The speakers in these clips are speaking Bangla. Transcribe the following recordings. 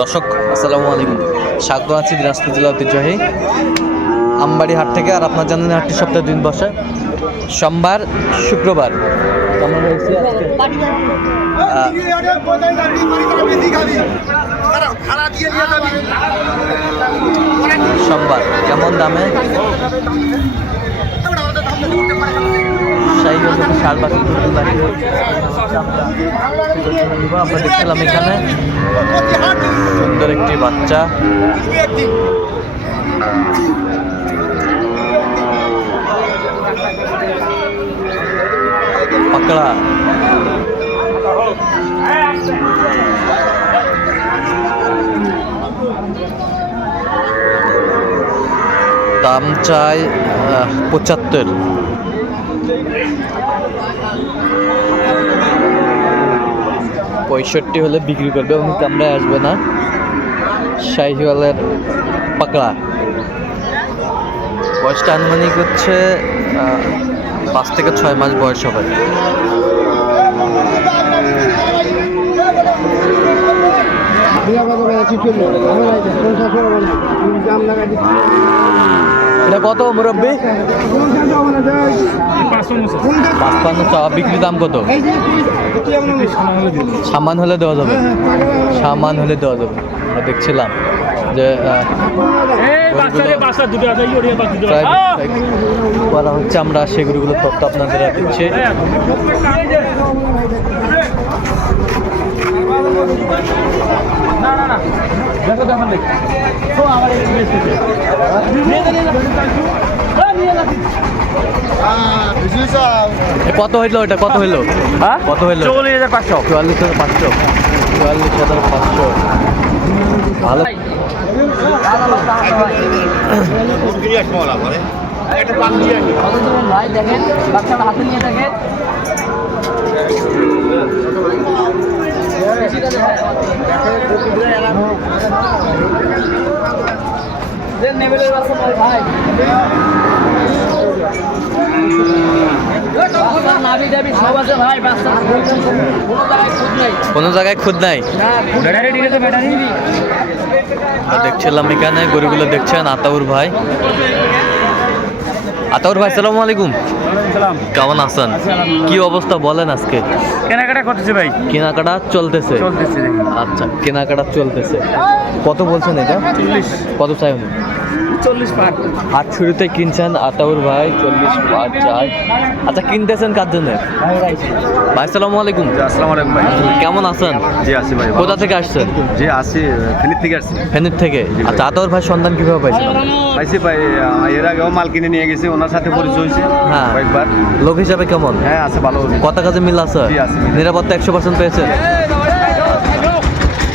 দর্শক আসসালামু আলাইকুম, স্বাগত আছি দিনাজপুর জেলা ঐতিহ্যবাহী আমবাড়ি হাট থেকে। আর আপনার জানেন হাটটি সপ্তাহে 2 দিন বসে, সোমবার শুক্রবার। আমরা রয়েছি আজকে সোমবার। কেমন দামে আমরা দেখছিলাম এখানে সুন্দর একটি বাচ্চা, পাকড়া। দাম চাই 75। পঁয়ষট্টি হলে বিক্রি করবে, উনি কামড়ায় আসবে না। শাহিওয়ালের পাকড়া, বয়সটা আনুমানিক হচ্ছে 5 থেকে 6 মাস বয়স হবে। এটা কত মুরব্বী? 55 চাওয়া, বিক্রি দাম কত? সামান হলে দেওয়া যাবে, সামান হলে দেওয়া যাবে। আমরা দেখছিলাম যে করা হচ্ছে, আমরা সেগুলোগুলো তথ্য আপনাদের দিচ্ছি। কত হইলো এটা? কত হইলো? কত হইলো? 44,500। 44,500। 44,500। ভালো। ভাই দেখেন, বাচ্চাটা হাতে নিয়ে দেখেন। কোনো জায়গায় খুদ নাই। দেখছিলাম এখানে গরুগুলো দেখছেন আতাউর ভাই। আতাউর ভাই সালামু আলাইকুম। কেমন আছেন? কি অবস্থা বলেন আজকে? কেনাকাটা করতেছে ভাই। কেনাকাটা চলতেছে? আচ্ছা, কেনাকাটা চলতেছে। কত বলছেন এটা? 40। কত চাই উনি? 40 পার। হাট শুরুতে কিনছেন আতাউর ভাই, 40 পার চাই। আচ্ছা, কিনতেছেন কার জন্য? ভাই সালামু আলাইকুম। আসসালামু আলাইকুম ভাই। কেমন আছেন? জি আছি ভাই। কোথা থেকে আসছেন? জি আসি ফেনীর থেকে আসছি। ফেনীর থেকে। আচ্ছা, আতাউর ভাই সন্ধান কিভাবে পাইছেন? পাইছি ভাই, এর আগেও মাল কিনে নিয়ে গেছি, ওনার সাথে পরিচয় হয়েছে হ্যাঁ। কয়েকবার। লোক হিসাবে কেমন? হ্যাঁ আছে, ভালো। কথা কাজে মিল আছে? জি আছে। নিরাপত্তা 100% পেয়েছেন?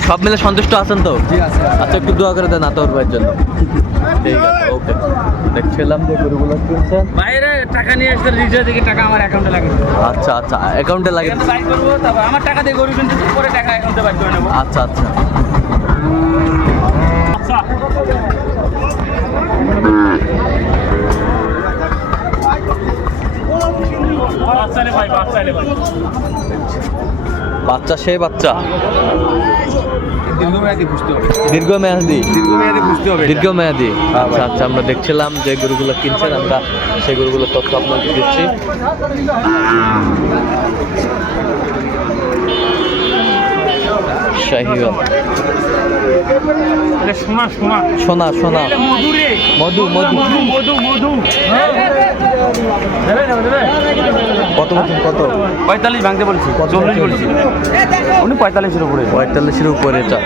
সব মিলে সন্তুষ্ট আছেন তো? জি আছে। আচ্ছা, একটু দোয়া করে দেন আতাউর ভাইয়ের জন্য। ঠিক আছে, ওকে। দেখছিলাম যে গরুগুলো কিনছেন। বাইরে টাকা নিয়ে আসতে রিজার্ভ থেকে টাকা আমার অ্যাকাউন্টে লাগে। আচ্ছা আচ্ছা, অ্যাকাউন্টে লাগে। বাইর করবো, তারপর আমার টাকা দিয়ে গরু কিনতে পরে টাকা অ্যাকাউন্টে বাইর করে নেব। আচ্ছা আচ্ছা। বাচ্চা, সেই বাচ্চা দীর্ঘমেয়াদী বুঝতে হবে। দীর্ঘমেয়াদী? দীর্ঘমেয়াদী বুঝতে হবে। দীর্ঘমেয়াদী। আচ্ছা আচ্ছা, আমরা দেখছিলাম যে গরুগুলো কিনছেন, আমরা সেই গরুগুলোর তথ্য আপনাকে দিচ্ছি। শাহিওয়াল, সোনা সোনা সোনা সোনা, মধু মধু মধু মধু। কত বলছেন? কত? 45 ভাঙতে বলছি, 40 বলছি। উনি 45-এর উপরে। 45-এর উপরে চা।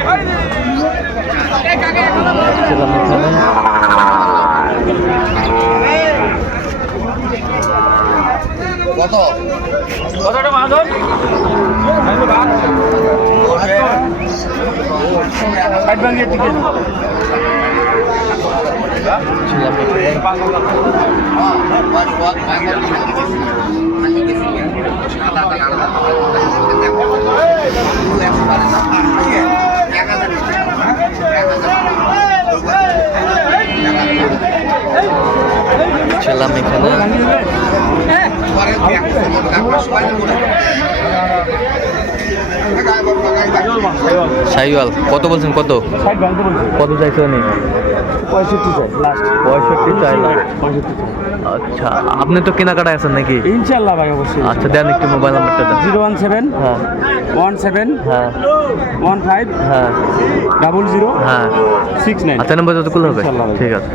কত? কতটা মাধব? ছিলাম এখানে। শাহিওয়াল কত বলছেন? কত কত চাইছে উনি? 65 চাই লাস্ট। 65 চাই লাখ। 65 চাই। আচ্ছা, আপনি তো কেনাকাটা আছেন নাকি? ইনশাআল্লাহ ভাই, অবশ্যই। আচ্ছা, দেন একটু মোবাইল নাম্বারটা দেন। 017 হ্যাঁ 17 হ্যাঁ 15 হ্যাঁ 00 হ্যাঁ 69। আচ্ছা, নাম্বার যত খুলে হবে। ইনশাআল্লাহ ভাই। ঠিক আছে।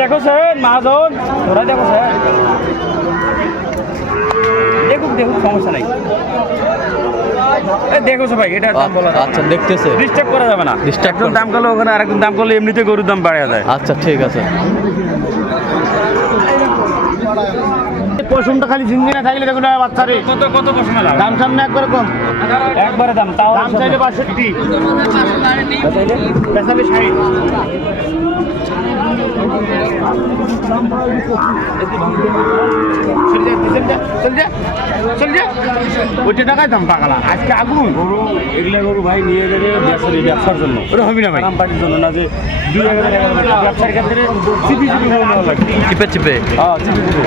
দেখো স্যার, মাজন তোরা দেখো স্যার, দেখুক দেখুক, সমস্যা নাই। দেখো ভাই, এটা দাম বলা যাবে না। আচ্ছা, দেখতেছে। ডিস্টার্ব করা যাবে না। Disturb একদম করা- দাম করলে ওখানে আরেকদম দাম করলে এমনিতে গরুর দাম বাড়া যায়। আচ্ছা, ঠিক আছে। পশমটা খালি ঝিনঝিনে থাকলে দেখুন বাচ্চারে কত কত পশমা দাম সামনে একবারে কম। একবারে দাম, তাও দাম চাইলে 62, বেচালে 60। ওইটা টাকায় দাম টাকালা আজকে আগুন গরু, এগুলা গরু ভাই নিয়ে যাবে ব্যবসার জন্য, ওটা হবি না ভাই। আরাম পার্টির জন্য না, যে 2000 ব্যবসার ক্ষেত্রে চিপি চিপি করে নেওয়া লাগবে। চিপে চিপে হ্যাঁ, চিপি চিপি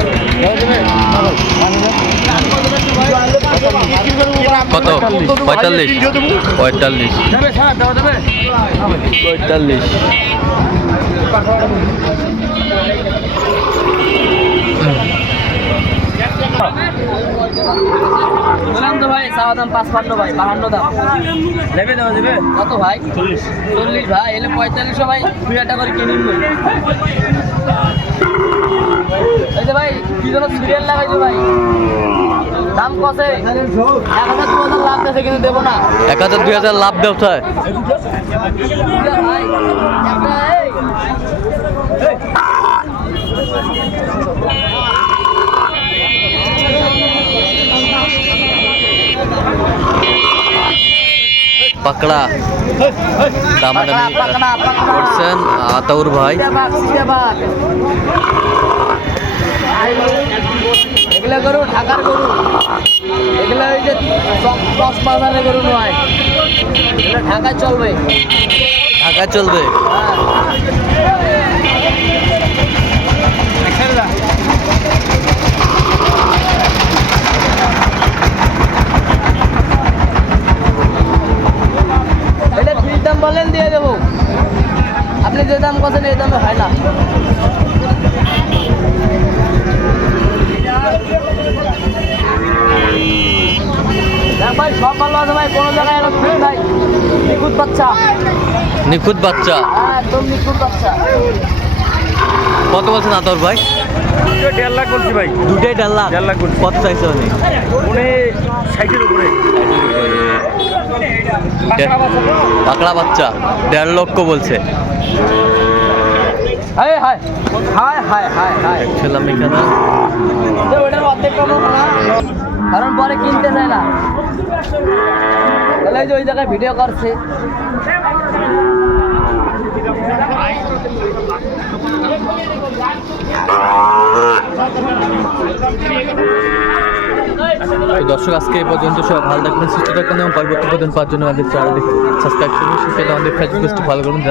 কত? 45 45 যাবে স্যার, দেওয়া যাবে। 45। বললাম তো ভাই, চাওয়া দাম 55 ভাই, 52 দাম। দেবে, দেওয়া যাবে কত ভাই? 40। 40 ভাই, এলে 45 ভাই, 2 টাকা করে কিনে নিন। এই যে ভাই, কি যেন সিরিয়াল লাগাইছো ভাই, দাম কসে? 1000 লাভ আছে, কিন্তু দেবো না 1000 2000 লাভ দেও চায়। ভাই। পাকড়া দামাদামি করছেন আতাউর ভাই। এগুলা গরু ঢাকার গরু, এগুলা ওই যে কক্সবাজারের গরু নয়, এগুলো ঢাকায় চলবে। ঢাকায় চলবে। এটা ফ্রির দাম বলেন, দিয়ে দেবো। আপনি যে দাম করছেন এই দামে হয় না। দেখ ভাই, সব ভালো আছে ভাই, কোনো জায়গায় এরকম ফ্রি নাই। নিখুঁত বাচ্চা, নিখুঁত বাচ্চা। হ্যাঁ একদম নিখুঁত বাচ্চা। কত বলছেন আতাউর ভাই? 1.5 লাখ বলছি ভাই। দুটাই 1.5 লাখ। 1.5 লাখ বলছি। কত চাইছে উনি? উনি 60-এর উপরে। পাকড়া বাচ্চা 1.5 লক্ষ বলছে। হায় হায় হায় হায় হায় হায়, ছিলাম এখানে। ওটার অর্ধেক কম না, কারণ পরে কিনতে চায় না। তাহলে এই যে ওই জায়গায় ভিডিও করছে। তো দর্শক, আজকে এই পর্যন্ত। সব ভালো থাকবেন, সুস্থ থাকবেন এবং পরবর্তী পর্যন্ত পাওয়ার জন্য আমাদের চ্যানেলটি সাবস্ক্রাইব করুন। সেটা আমাদের ফেসবুক পেজটি ফলো করুন।